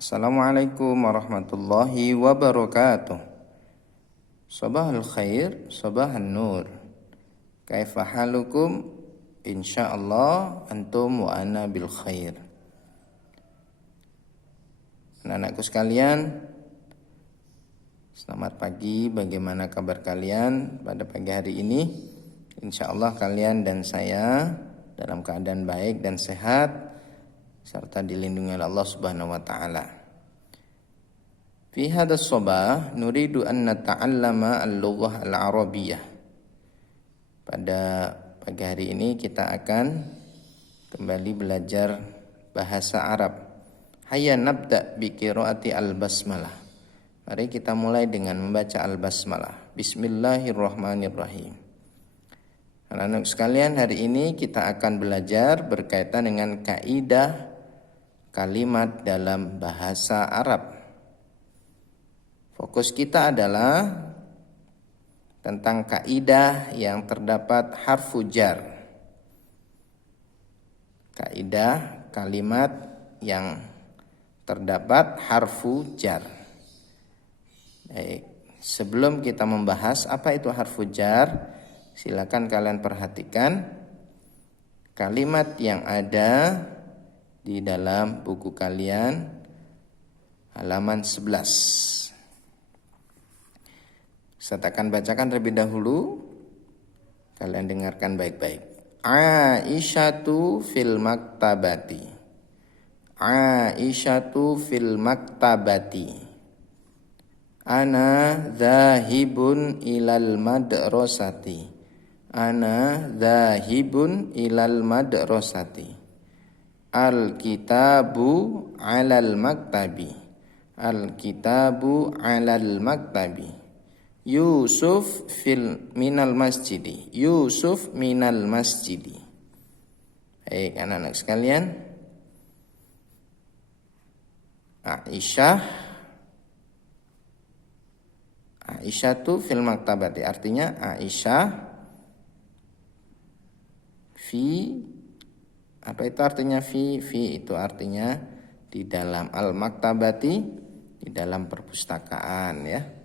Assalamualaikum warahmatullahi wabarakatuh. Sabahul khair, sabahan nur. Kaifa halukum? Insyaallah antum wa ana bil khair. Anak-anakku sekalian, selamat pagi. Bagaimana kabar kalian pada pagi hari ini? Insyaallah kalian dan saya dalam keadaan baik dan sehat serta dilindungi oleh Allah Subhanahu wa taala. Fi hadas sabah nuridu an nata'allama al-lughah al-arabiyyah. Pada pagi hari ini kita akan kembali belajar bahasa Arab. Hayya nabda bi qiraati al-basmalah. Mari kita mulai dengan membaca al-basmalah. Bismillahirrahmanirrahim. Anak-anak sekalian, hari ini kita akan belajar berkaitan dengan kaidah kalimat dalam bahasa Arab. Fokus kita adalah tentang kaidah yang terdapat harfu jar. Kaidah kalimat yang terdapat harfu jar. Baik, sebelum kita membahas apa itu harfu jar, silakan kalian perhatikan kalimat yang ada di dalam buku kalian halaman 11. Saya akan bacakan terlebih dahulu. Kalian dengarkan baik-baik. Aisyatu fil maktabati. Aisyatu fil maktabati. Ana dzahibun ilal madrasati. Ana dzahibun ilal madrasati. Al-kitabu 'alal maktabi. Al-kitabu 'alal maktabi. Yusuf minal masjidi. Yusuf minal masjidi. Baik anak-anak sekalian. Aisyah tu fil maktabati. Artinya Aisyah apa itu artinya fi itu artinya di dalam al-maktabati, di dalam perpustakaan ya.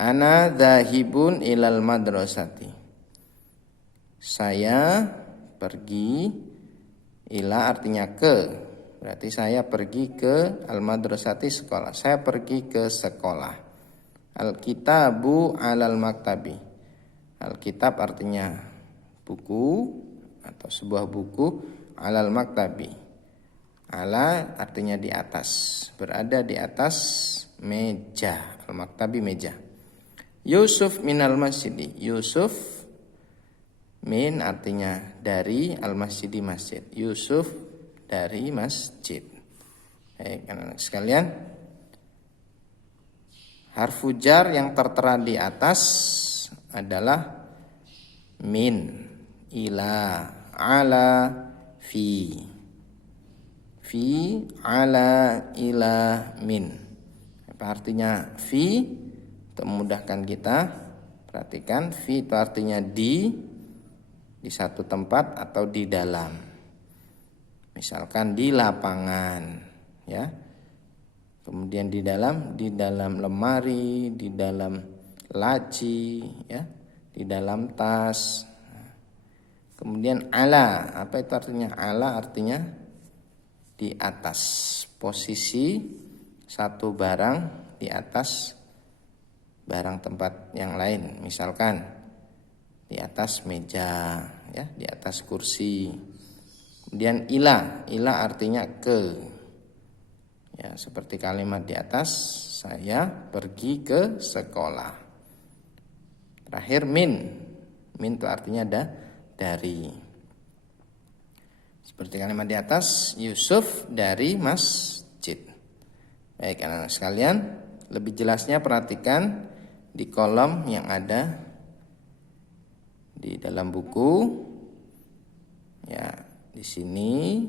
Ana dzahibun ilal madrasati. Saya pergi, ila artinya ke. Berarti saya pergi ke al-madrasati, sekolah. Saya pergi ke sekolah. Al-kitabu 'alal maktabi. Al-kitab artinya buku atau sebuah buku, 'alal maktabi. Ala artinya di atas, berada di atas meja. Al-maktabi meja. Yusuf minal masjidi. Yusuf min artinya dari, al-masjidi masjid. Yusuf dari masjid. Baik anak-anak sekalian, harfu jar yang tertera di atas adalah min, ila, ala, fi, ala, ila, min. Apa artinya fi? Untuk memudahkan kita, perhatikan fi itu artinya di satu tempat atau di dalam. Misalkan di lapangan, ya. Kemudian di dalam lemari, di dalam laci, ya, di dalam tas. Kemudian ala, apa itu artinya? Ala artinya di atas, posisi satu barang di atas barang tempat yang lain. Misalkan di atas meja, ya, di atas kursi. Kemudian ila artinya ke. Ya, seperti kalimat di atas, saya pergi ke sekolah. Terakhir min itu artinya dari. Seperti kalimat di atas, Yusuf dari masjid. Baik anak-anak sekalian, lebih jelasnya perhatikan di kolom yang ada di dalam buku. Ya, di sini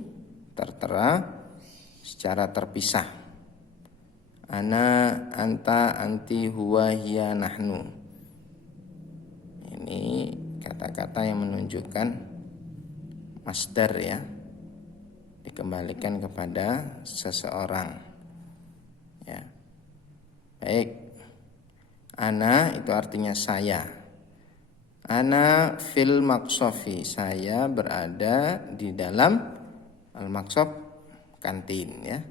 tertera secara terpisah. Ana, anta, anti, huwa, hiya, nahnu. Ini kata-kata yang menunjukkan masdar ya, dikembalikan kepada seseorang. Baik. Ana itu artinya saya. Ana fil maqsofi, saya berada di dalam al-maqsof kantin ya.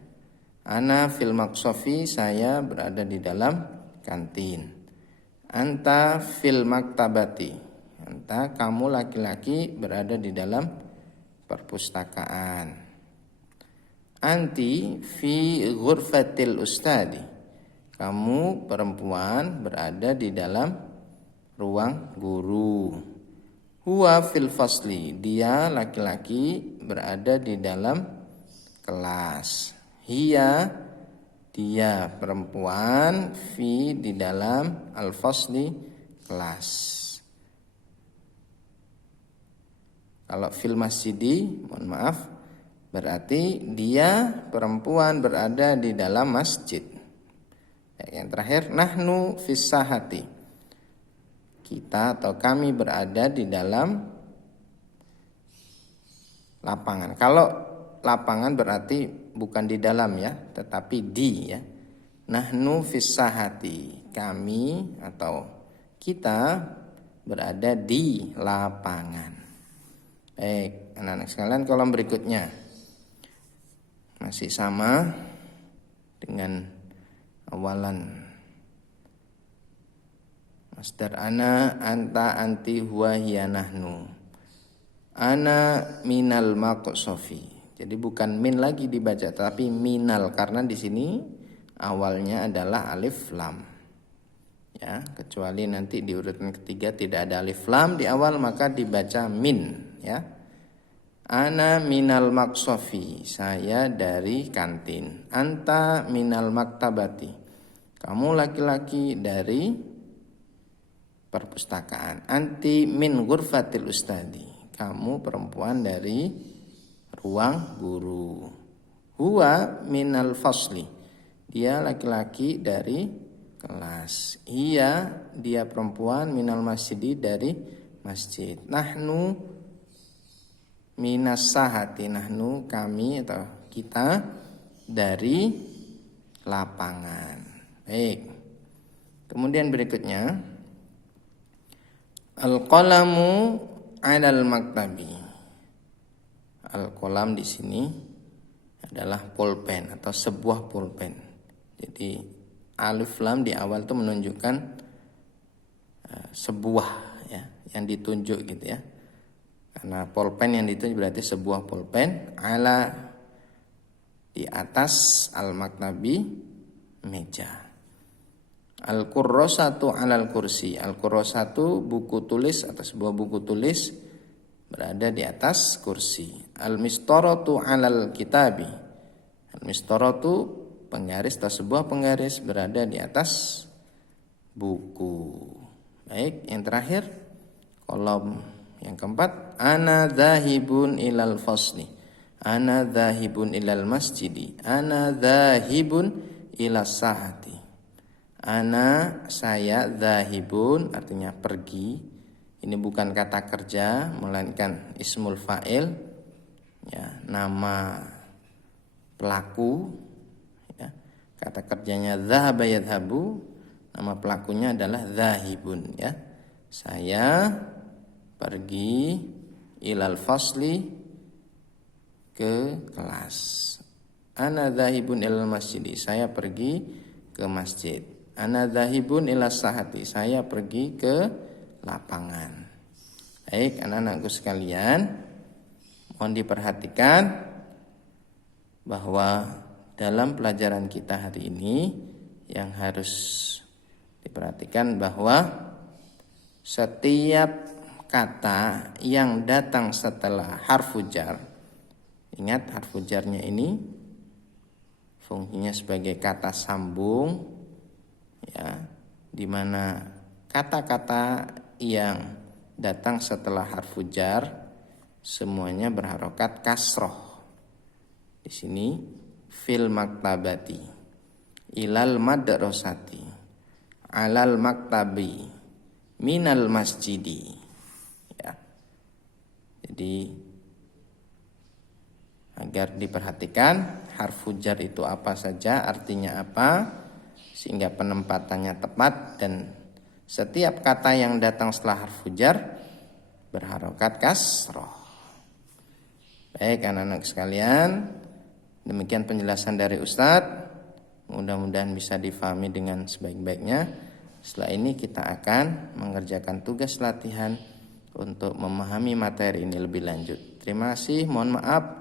Ana fil maqsofi, saya berada di dalam kantin. Anta fil maktabati, anta kamu laki-laki berada di dalam perpustakaan. Anti fi ghurfatil ustadi, kamu perempuan berada di dalam ruang guru. Huwa fil fasli, dia laki-laki berada di dalam kelas. Hiya, dia perempuan, fi di dalam al-fasli kelas. Kalau fil masjidi, mohon maaf, berarti dia perempuan berada di dalam masjid. Yang terakhir, nahnu fis sahati, kita atau kami berada di dalam lapangan. Kalau lapangan berarti bukan di dalam ya, tetapi di ya. Nahnu fis sahati, kami atau kita berada di lapangan. Baik, anak-anak sekalian, kolom berikutnya masih sama dengan awalan. Masdar ana, anta, anti, huwa, hiya, nahnu. Ana minal maqsofi. Jadi bukan min lagi dibaca, tapi minal, karena di sini awalnya adalah alif lam. Ya, kecuali nanti di urutan ketiga tidak ada alif lam di awal, maka dibaca min. Ya, ana minal maqsofi, saya dari kantin. Anta minal maktabati, kamu laki-laki dari perpustakaan. Anti min ghurfatil ustadi, kamu perempuan dari ruang guru. Huwa minal fasli, dia laki-laki dari kelas. Iya, dia perempuan, minal masjidi dari masjid. Nahnu minas sahati, nahnu kami atau kita dari lapangan. Baik. Kemudian berikutnya, al-qalamu 'alal maktabi. Al-qalam di sini adalah pulpen atau sebuah pulpen. Jadi alif lam di awal itu menunjukkan sebuah ya, yang ditunjuk gitu ya. Karena pulpen yang ditunjuk berarti sebuah pulpen, ala di atas, al-maktabi meja. Al-kurrosatu 'alal kursi. Al-kurrosatu buku tulis atau sebuah buku tulis berada di atas kursi. Al-mistaratu 'alal kitabi. Al-mistaratu penggaris atau sebuah penggaris berada di atas buku. Baik, yang terakhir kolom yang keempat, ana dzahibun ilal fasli. Ana dzahibun ilal masjidi. Ana dzahibun ilas sahati. Ana, saya, dzahibun artinya pergi. Ini bukan kata kerja, melainkan ismul fa'il, ya, nama pelaku. Ya. Kata kerjanya dzahaba yadhabu, nama pelakunya adalah dzahibun. Ya. Saya pergi ilal fasli, ke kelas. Ana dzahibun ilal masjidi, saya pergi ke masjid. Ana dzahibun ilas sahati, saya pergi ke lapangan. Baik, anak-anakku sekalian, mohon diperhatikan bahwa dalam pelajaran kita hari ini yang harus diperhatikan bahwa setiap kata yang datang setelah harfu jar, ingat harfu jarnya ini fungsinya sebagai kata sambung, ya, di mana kata-kata yang datang setelah harfu jar semuanya berharokat kasroh. Di sini fil maktabati, ilal madrasati, alal maktabi, minal masjidi. Ya. Jadi agar diperhatikan harfu jar itu apa saja, artinya apa, sehingga penempatannya tepat dan setiap kata yang datang setelah huruf jar berharokat kasroh. Baik anak-anak sekalian, demikian penjelasan dari Ustadz. Mudah-mudahan bisa difahami dengan sebaik-baiknya. Setelah ini kita akan mengerjakan tugas latihan untuk memahami materi ini lebih lanjut. Terima kasih, mohon maaf.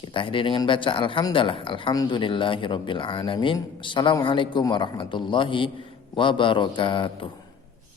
Kita akhiri dengan baca alhamdulillah. Alhamdulillahirabbil alamin. Assalamualaikum warahmatullahi wabarakatuh.